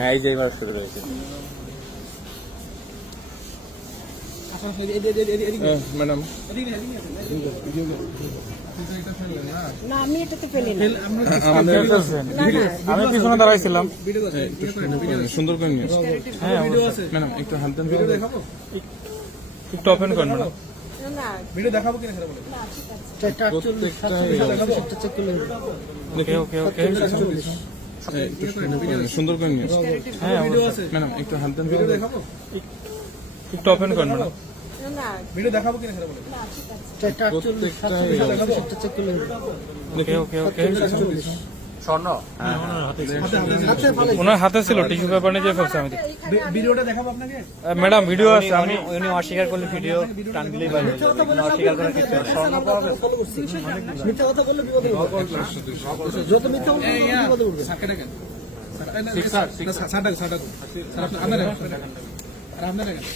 হ্যাঁ, এই যে এবার শুরু হয়েছে। ম্যাডাম না আমি এটাতে ফেলি না। আমি পিছনে দাঁড়াইছিলাম। সুন্দর করে নিয়ে ম্যাডাম একটু হাত দেন, একটু ওপেন করেন ম্যাডাম। না ভিডিও দেখাবো কিনা সেটা বলে। না ঠিক আছে। ওকে ওকে সুন্দর করে নিয়ে ম্যাডাম একটু হাত দেন, ভিডিও দেখাবো একটু ওপেন করেন ম্যাডাম। না ভিডিও দেখাবো কিনা সেটা বলে। না ঠিক আছে। ওকে ওকে স্বর্ণ ওনার হাতে ছিল টিস্যু পেপার নিয়ে যে ফেলছে। আমি ভিডিওটা দেখাবো আপনাকে। ম্যাডাম ভিডিও আছে। আমি উনি অস্বীকার করলে ভিডিও টান দিলেই বাইরে অস্বীকার করার কিছু নেই। মিথ্যা কথা বললে বিপদে পড়বে। যত মিথ্যা বলবে বিপদে পড়বে। স্যারকে ডাকেন। স্যার ডাকুন। স্যার আপনার দেখেন।